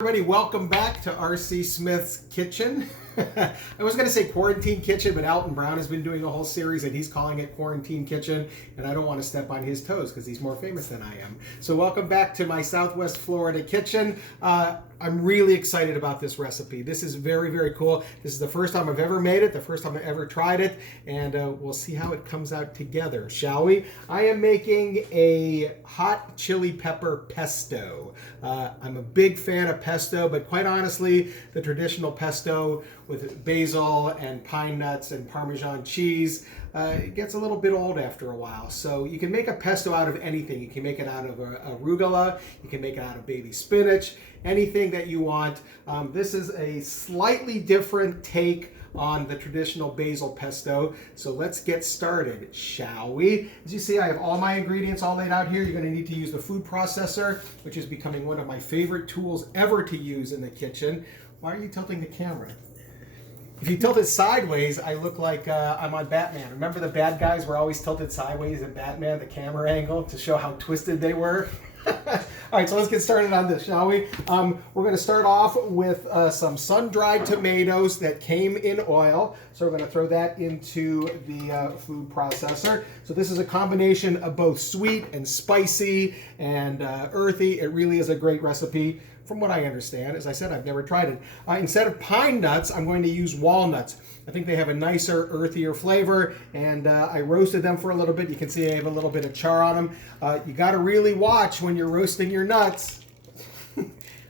Everybody, welcome back to R.C. Smith's Kitchen. I was going to say Quarantine Kitchen, but Alton Brown has been doing a whole series and he's calling it Quarantine Kitchen, and I don't want to step on his toes because he's more famous than I am. So welcome back to my Southwest Florida kitchen. I'm really excited about this recipe. This is very, very cool. This is the first time I've ever made it, the first time I've ever tried it, and we'll see how it comes out together, shall we? I am making a hot chili pepper pesto. I'm a big fan of pesto, but quite honestly, the traditional pesto with basil and pine nuts and Parmesan cheese, it gets a little bit old after a while. So you can make a pesto out of anything. You can make it out of arugula, you can make it out of baby spinach, anything that you want. This is a slightly different take on the traditional basil pesto. So let's get started, shall we? As you see, I have all my ingredients all laid out here. You're going to need to use the food processor, which is becoming one of my favorite tools ever to use in the kitchen. Why are you tilting the camera? If you tilt it sideways, I look like I'm on Batman. Remember the bad guys were always tilted sideways in Batman, the camera angle, to show how twisted they were? All right, so let's get started on this, shall we? We're going to start off with some sun-dried tomatoes that came in oil. So we're going to throw that into the food processor. So this is a combination of both sweet and spicy and earthy. It really is a great recipe from what I understand. As I said, I've never tried it. Instead of pine nuts, I'm going to use walnuts. I think they have a nicer, earthier flavor, and I roasted them for a little bit. You can see I have a little bit of char on them. You got to really watch when you're roasting your nuts.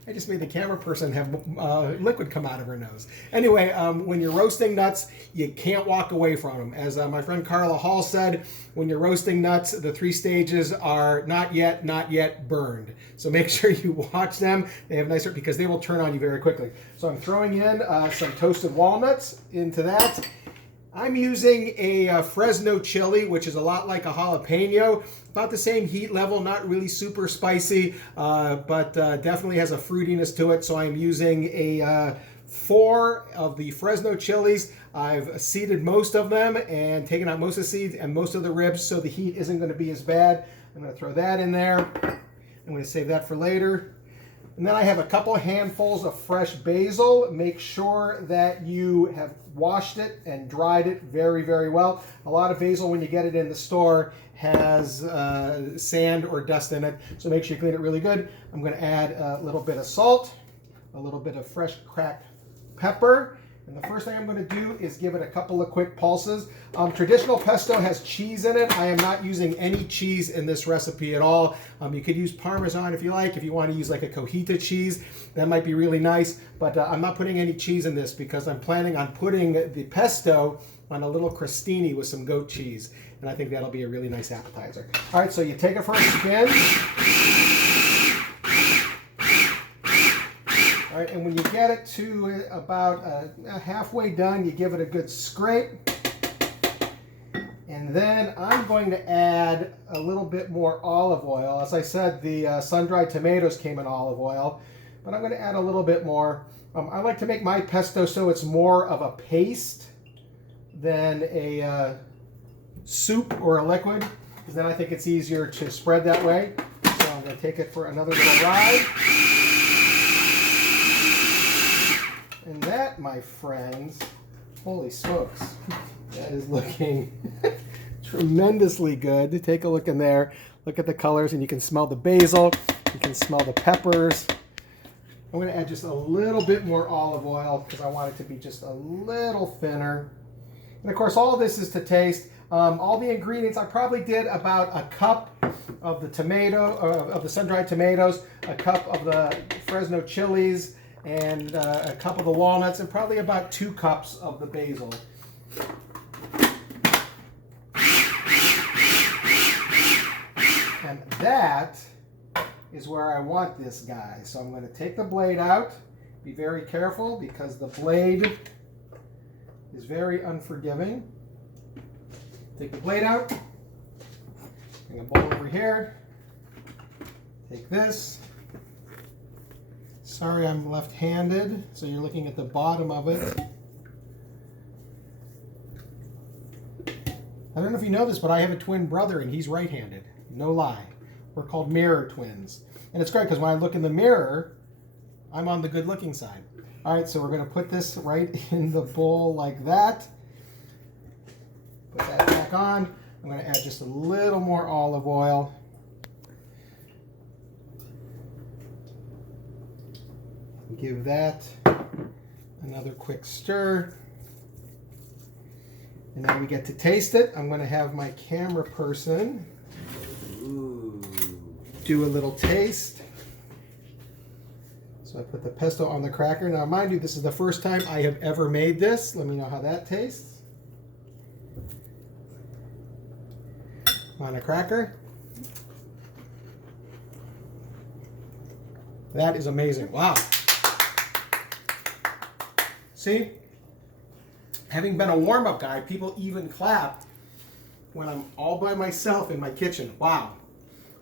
I just made the camera person have liquid come out of her nose. Anyway, when you're roasting nuts, you can't walk away from them. As my friend Carla Hall said, when you're roasting nuts, the 3 stages are not yet burned. So make sure you watch them. They have nicer, because they will turn on you very quickly. So I'm throwing in some toasted walnuts into that. I'm using a Fresno chili, which is a lot like a jalapeno. About the same heat level, not really super spicy, but definitely has a fruitiness to it. So I'm using a 4 of the Fresno chilies. I've seeded most of them and taken out most of the seeds and most of the ribs, so the heat isn't going to be as bad. I'm going to throw that in there. I'm going to save that for later. And then I have a couple handfuls of fresh basil. Make sure that you have washed it and dried it very, very well. A lot of basil, when you get it in the store, has sand or dust in it, so make sure you clean it really good. I'm going to add a little bit of salt, a little bit of fresh cracked pepper, and the first thing I'm going to do is give it a couple of quick pulses. Traditional pesto has cheese in it. I am not using any cheese in this recipe at all. You could use Parmesan if you like. If you want to use like a cojita cheese, that might be really nice, but I'm not putting any cheese in this because I'm planning on putting the pesto on a little crostini with some goat cheese, and I think that'll be a really nice appetizer. All right, so you take it for a spin. All right, and when you get it to about halfway done, you give it a good scrape. And then I'm going to add a little bit more olive oil. As I said, the sun-dried tomatoes came in olive oil, but I'm going to add a little bit more. I like to make my pesto so it's more of a paste than a soup or a liquid, because then I think it's easier to spread that way. So I'm going to take it for another little ride. And that, my friends, holy smokes, that is looking tremendously good. Take a look in there. Look at the colors, and you can smell the basil. You can smell the peppers. I'm going to add just a little bit more olive oil because I want it to be just a little thinner. And of course, all of this is to taste. All the ingredients, I probably did about a cup of the of the sun-dried tomatoes, a cup of the Fresno chilies, and a cup of the walnuts, and probably about 2 cups of the basil. And that is where I want this guy. So I'm going to take the blade out. Be very careful because the blade is very unforgiving. Take the blade out. Bring a bowl over here. Take this. Sorry, I'm left-handed, so you're looking at the bottom of it. I don't know if you know this, but I have a twin brother, and he's right-handed. No lie. We're called mirror twins. And it's great because when I look in the mirror, I'm on the good looking side. All right, so we're gonna put this right in the bowl like that. Put that back on. I'm gonna add just a little more olive oil. Give that another quick stir. And now we get to taste it. I'm gonna have my camera person do a little taste. So I put the pesto on the cracker. Now mind you, this is the first time I have ever made this. Let me know how that tastes. On a cracker. That is amazing. Wow. See? Having been a warm-up guy, people even clap when I'm all by myself in my kitchen. Wow.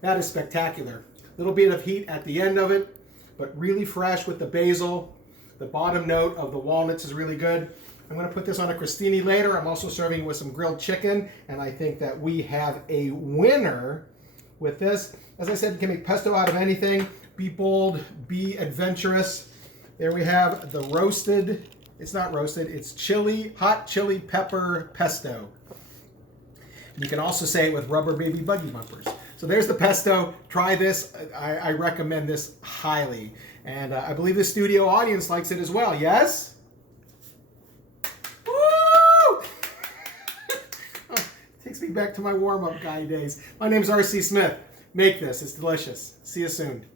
That is spectacular. Little bit of heat at the end of it, but really fresh with the basil. The bottom note of the walnuts is really good. I'm going to put this on a crostini later. I'm also serving it with some grilled chicken, and I think that we have a winner with this. As I said, you can make pesto out of anything. Be bold, be adventurous. There we have the roasted, it's not roasted, it's hot chili pepper pesto. You can also say it with rubber baby buggy bumpers. So there's the pesto. Try this. I recommend this highly. And I believe the studio audience likes it as well. Yes? Woo! Takes me back to my warm-up guy days. My name's R.C. Smith. Make this. It's delicious. See you soon.